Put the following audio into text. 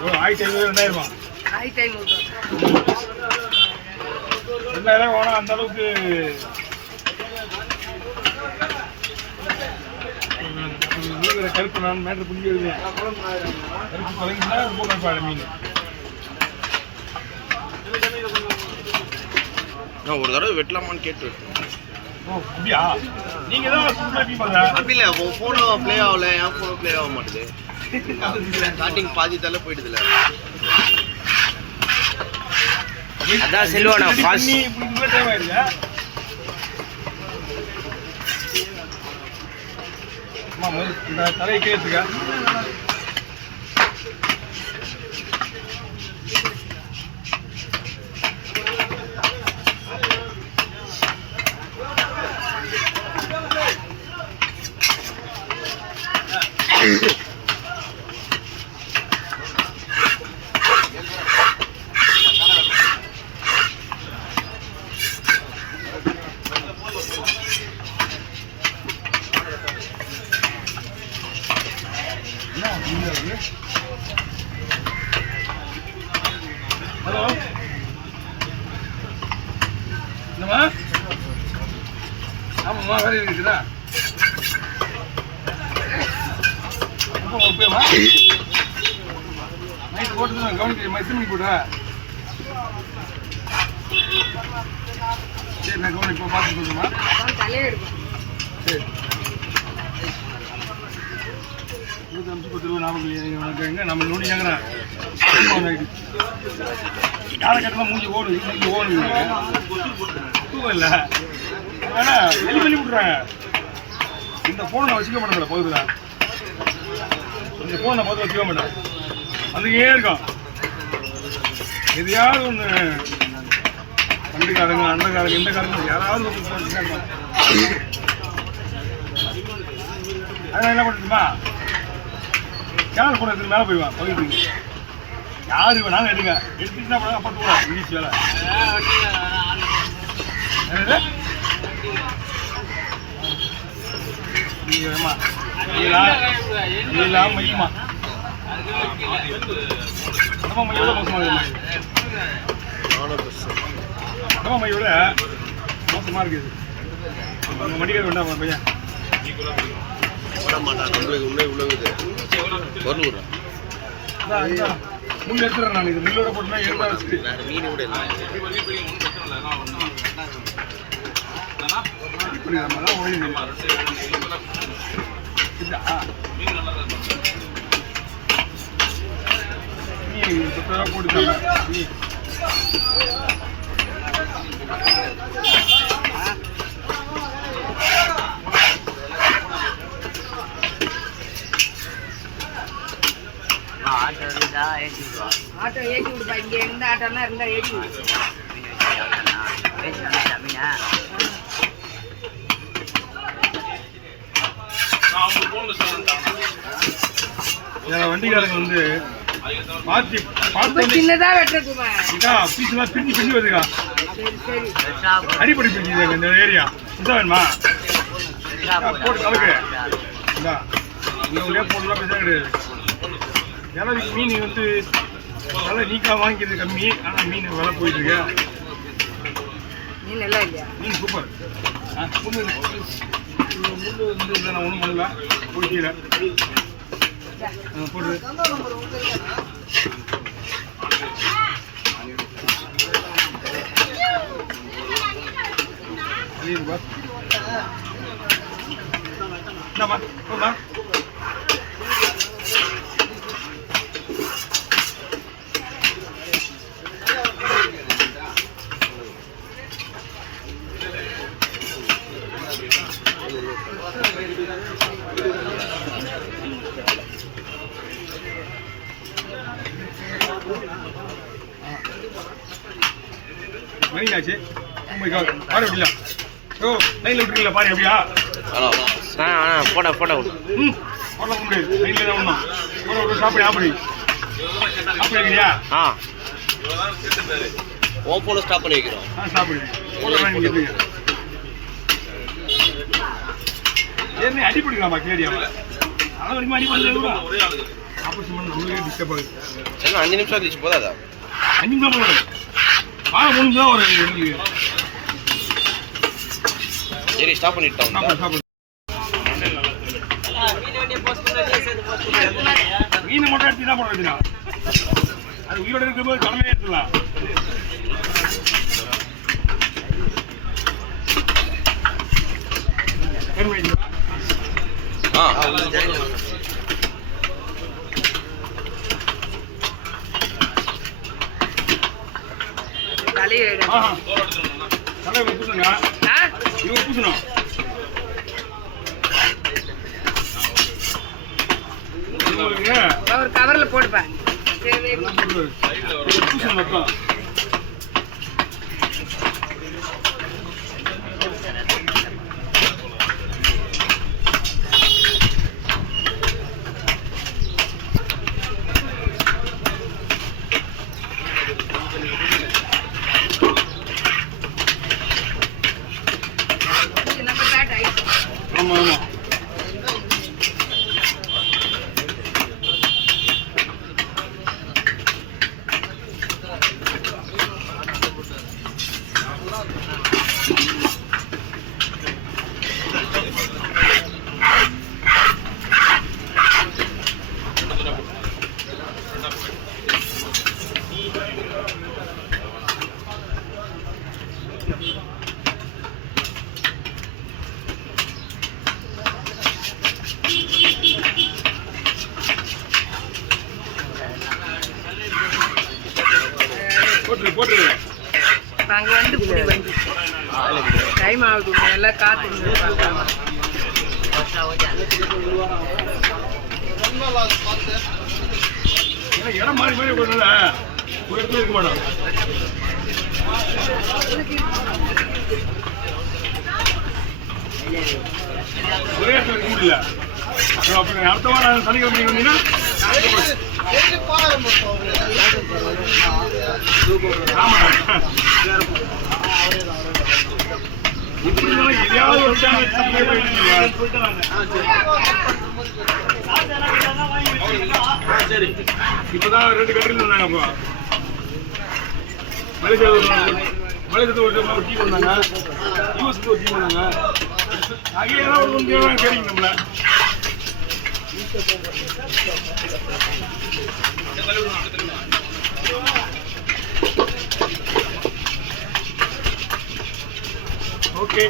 $1500 2000 வேணா அந்த அளவுக்கு கருப்பு நான் மேட்ரு புரிஞ்சுருந்தேன். கருப்பு தொலைங்கன்னா ரொம்ப கருப்பாடு மீன். நான் ஒரு தடவை வெட்டலாமான்னு கேட்டு. ஓ அப்படியா? நீங்க தான் அப்படி இல்லை, உன் ஃபோனும் ப்ளே ஆகல, என் ஃபோனும் ப்ளே ஆக மாட்டேது. ஸ்டார்டிங் பாதி தலை போயிடுதுல. அதான் செல்வானா ஃபாஸ்ட் டைம் ஆயிடுச்சு. இந்த தலையை கேட்டுக்க. ஹலோ என்னம்மா? ஆமாம்மா வேலை இருக்குதா? போயமா நைட்டு போட்டு நான் கவனிக்கிறேன். எத்தனை மணிக்கு போட்டேன்? சரி நான் கவனிப்போ பார்த்து சொல்லுமா. சரி 150 எங்க நம்ம நோண்டிக்காங்கிறேன். யாரை கட்டலாம் மூஞ்சி ஓடுது, மூஞ்சி ஓடுது தூக்கம் இல்லை. அதனால வெளி பண்ணி விட்றாங்க. இந்த ஃபோனை நான் வச்சுக்க மாட்டேன். போகுதுதான் இந்த ஃபோனை நான் பார்த்து வச்சுக்க மாட்டேன். அதுக்கே இருக்கும். எதையாவது ஒன்று வண்டிக்காரங்க அண்ணக்காரங்க எந்த காரங்க யாராவது வச்சுருக்கோம். அதனால் என்ன பண்ணுறதுமா, சேனல் போடுறதுக்கு மேலே போயிடுவான் பகுதிக்கு. யாரு வேணாலும் எடுங்க, எடுத்துச்சுன்னா கூட அப்பா கூட இங்கிலீஷ் வேலை எல்லாம் மையமா நம்ம மையோட மோசமாக நம்ம மையோட மோசமாக இருக்குது. நம்ம மடிக்க வேண்டாம் பையன் முன் எடுத்துறேன். நான் இது மில்லோட போட்டுனா எழுத வச்சுட்டு மீன் கூட போட்டுக்காங்க. ஆட்டோ ஏற்றி விடுப்பா. இங்கே எந்த ஆட்டோலாம் இருந்தால் ஏற்றி விடு. வண்டிக்காரங்க வந்து மாற்றி பார்த்து சின்னதாக வெட்டுறதுமா பீஸ்லாம் பிரிஞ்சு பிரிஞ்சு வருதுக்கா. அடிப்படை பிரிஞ்சுதாங்க இந்த ஏரியா. இதான் வேணுமா போட்டு கலக்கு. இங்கே போடலாம் பேச கிடையாது. ஏன்னா மீன் வந்து விலை நீக்காக வாங்கிக்கிறது கம்மி. ஆனால் மீன் விலை போயிட்டு இருக்கு. மீன் நல்லா இல்லையா? மீன் சூப்பர். முள்ளு வந்து இல்லை, நான் ஒன்றும் பண்ணல. போயிட்டீங்க போட்டு என்னம்மா போமா மணியாச்சு. பாரு விடலாம். ஓ லைனில் விட்டுருக்கீங்களா பாரு அப்படியா? போட போட ம் போட முடியாது. லைனில் தான் ஒன்றும் போட ஒரு சாப்பிடு ஆப்படி சாப்பிடுறியா? ஓ போல ஸ்டாப் பண்ணி வைக்கிறோம். சாப்பிடு போட நீங்கள் என்ன அடிப்பிடிக்கலாமா கேடியா? அது வரைக்கும் அடிப்படை ஆபரேஷன் பண்ண நம்மளுக்கே டிஸ்டர்ப் ஆகுது. இன்னும் 5 நிமிஷம் கழிச்சு போதாதா? 5 நிமிஷம் வரும். 3 நிமிஷம் தான் வரும் எங்களுக்கு. சரி ஸ்டாப் பண்ணிட்டோம். மீனை மட்டும் எடுத்து தான் போட வச்சுனா அது உயிரோட இருக்கும்போது கடமையே எடுத்துடலாம். தலையை பூசுங்க. இவங்க பூசணும். ஒரு கவர்ல போடுப்பேன். பூசணும் மொத்தம். ஆமா ஆமா போட்டு அங்க வந்து புடி வந்து டைம் ஆகுது. எல்லாம் காத்து இடம் மாறி மாறி போடுறதுல ஒரு இடத்துல இருக்க மாட்டோம். ஒரே இடத்துல இருக்க முடியல. அப்புறம் அடுத்த வாரம் சனிக்கிழமை வந்தீங்கன்னா எதையாவது ஒரு இப்பதான் 2 கண்ட்ரில இருந்தாங்க. அப்போ மலேசியாவில் ஒரு டீம் வந்தாங்க, யூஎஸ்க்கு ஒரு டீம் வந்தாங்க. அங்கே ஏதாவது ஒரு கேட்குங்க நம்மள. ஓகே.